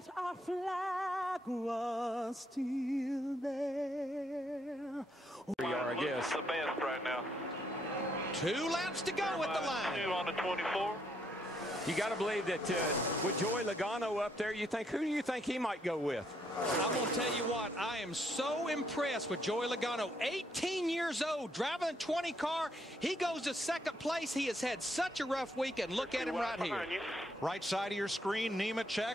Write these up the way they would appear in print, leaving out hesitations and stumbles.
that our flag was still there. We are, I guess. The best right now. 2 laps to go at the line. 2 on the 24. You got to believe that with Joey Logano up there, who do you think he might go with? I'm going to tell you what, I am so impressed with Joey Logano. 18 years old, driving a 20 car. He goes to second place. He has had such a rough weekend. Look at him right here. Right side of your screen, Nemechek.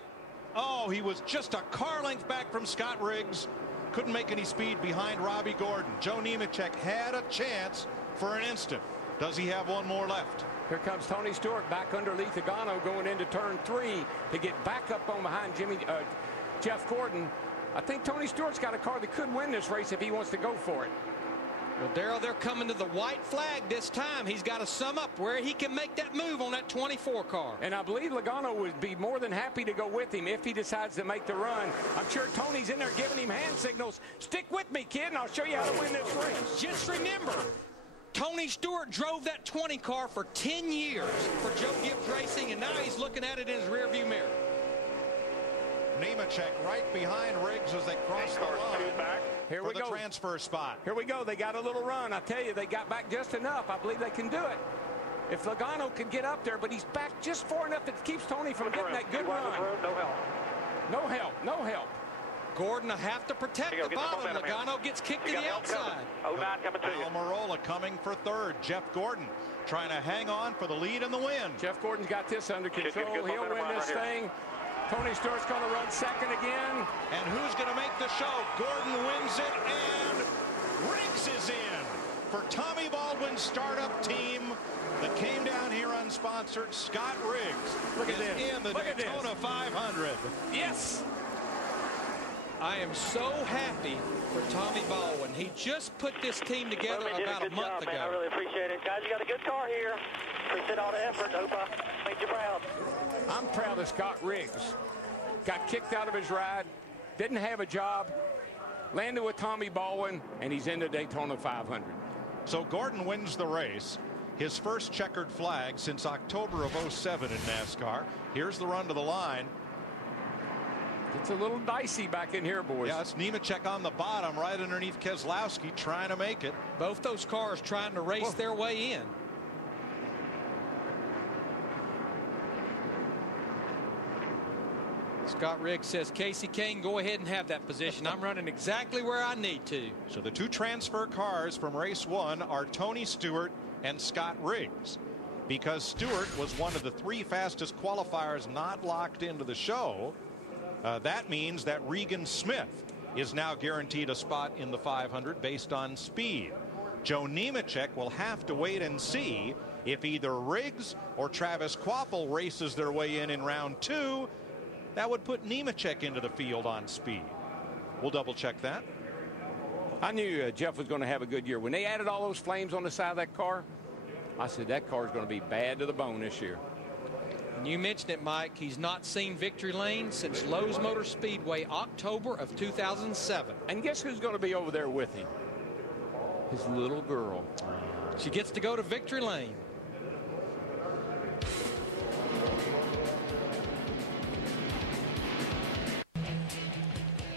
Oh, he was just a car length back from Scott Riggs. Couldn't make any speed behind Robbie Gordon. Joe Nemechek had a chance for an instant. Does he have one more left? Here comes Tony Stewart back underneath Logano going into turn 3 to get back up on behind Jeff Gordon. I think Tony Stewart's got a car that could win this race if he wants to go for it. Well, Darrell, they're coming to the white flag this time. He's got to sum up where he can make that move on that 24 car. And I believe Logano would be more than happy to go with him if he decides to make the run. I'm sure Tony's in there giving him hand signals. Stick with me, kid, and I'll show you how to win this race. Just remember, Tony Stewart drove that 20 car for 10 years for Joe Gibbs Racing, and now he's looking at it in his rearview mirror. Nemechek right behind Riggs as they cross the line. Here we go. Transfer spot. Here we go. They got a little run. I tell you, they got back just enough. I believe they can do it. If Logano can get up there, but he's back just far enough that keeps Tony from getting that good run. No help. No help. No help. Gordon will have to protect the bottom. Logano gets kicked to the outside. 09 coming to you. Almirola coming for third. Jeff Gordon trying to hang on for the lead and the win. Jeff Gordon's got this under control. He'll win this thing. Tony Stewart's going to run second again. And who's going to make the show? Gordon wins it, and Riggs is in for Tommy Baldwin's startup team that came down here unsponsored. Scott Riggs Look at this. in the Daytona 500. Yes. I am so happy for Tommy Baldwin. He just put this team together about a month ago. Man. I really appreciate it. Guys, you got a good car here. Appreciate all the effort. Hope I made you proud. I'm proud of Scott Riggs. Got kicked out of his ride, didn't have a job, landed with Tommy Baldwin, and he's in the Daytona 500. So Gordon wins the race. His first checkered flag since October of '07 in NASCAR. Here's the run to the line. It's a little dicey back in here, boys. Yeah, it's Nemechek on the bottom, right underneath Keselowski, trying to make it. Both those cars trying to race their way in. Scott Riggs says, Casey Kane, go ahead and have that position. I'm running exactly where I need to. So the two transfer cars from race 1 are Tony Stewart and Scott Riggs. Because Stewart was one of the 3 fastest qualifiers not locked into the show, that means that Regan Smith is now guaranteed a spot in the 500 based on speed. Joe Nemechek will have to wait and see if either Riggs or Travis Kvapil races their way in round 2. That would put Nemechek into the field on speed. We'll double check that. I knew Jeff was going to have a good year. When they added all those flames on the side of that car, I said that car is going to be bad to the bone this year. And you mentioned it, Mike. He's not seen victory lane since Lowe's Motor Speedway, October of 2007. And guess who's going to be over there with him? His little girl. She gets to go to victory lane.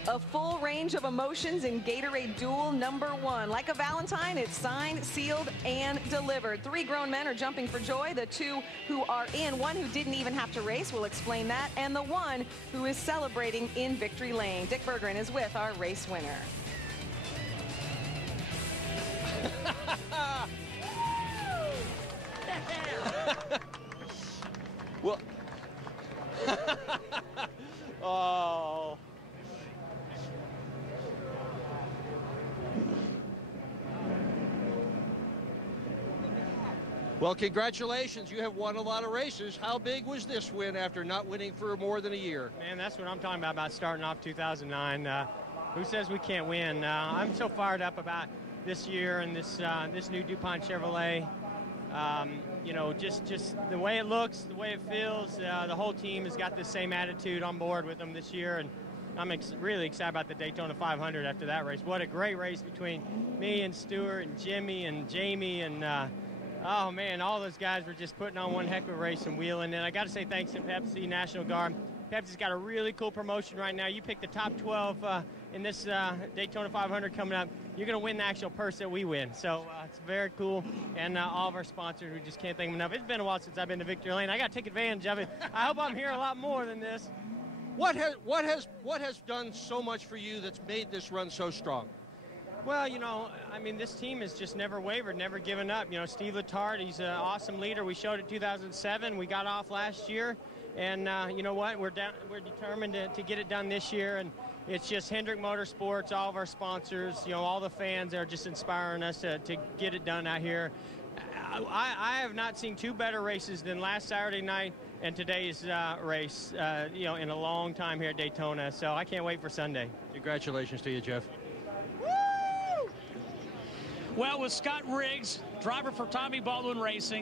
A full range of emotions in Gatorade Duel #1. Like a Valentine, it's signed, sealed, and delivered. 3 grown men are jumping for joy. The 2 who are in, one who didn't even have to race, will explain that, and the one who is celebrating in victory lane. Dick Berggren is with our race winner. Well, oh. Well, congratulations. You have won a lot of races. How big was this win after not winning for more than a year? Man, that's what I'm talking about starting off 2009. Who says we can't win? I'm so fired up about this year and this new DuPont Chevrolet. You know, just the way it looks, the way it feels. The whole team has got the same attitude on board with them this year, and I'm really excited about the Daytona 500 after that race. What a great race between me and Stewart and Jimmy and Jamie and Oh, man, all those guys were just putting on one heck of a race and wheeling. And I got to say thanks to Pepsi, National Guard. Pepsi's got a really cool promotion right now. You pick the top 12 in this Daytona 500 coming up. You're going to win the actual purse that we win. So it's very cool. And all of our sponsors, we just can't thank them enough. It's been a while since I've been to Victory Lane. I got to take advantage of it. I hope I'm here a lot more than this. What has done so much for you that's made this run so strong? Well, you know, I mean, this team has just never wavered, never given up. You know, Steve Letarte, he's an awesome leader. We showed it 2007. We got off last year. And you know what? We're determined to get it done this year. And it's just Hendrick Motorsports, all of our sponsors, you know, all the fans are just inspiring us to get it done out here. I have not seen two better races than last Saturday night and today's race, you know, in a long time here at Daytona. So I can't wait for Sunday. Congratulations to you, Jeff. Well, with Scott Riggs, driver for Tommy Baldwin Racing.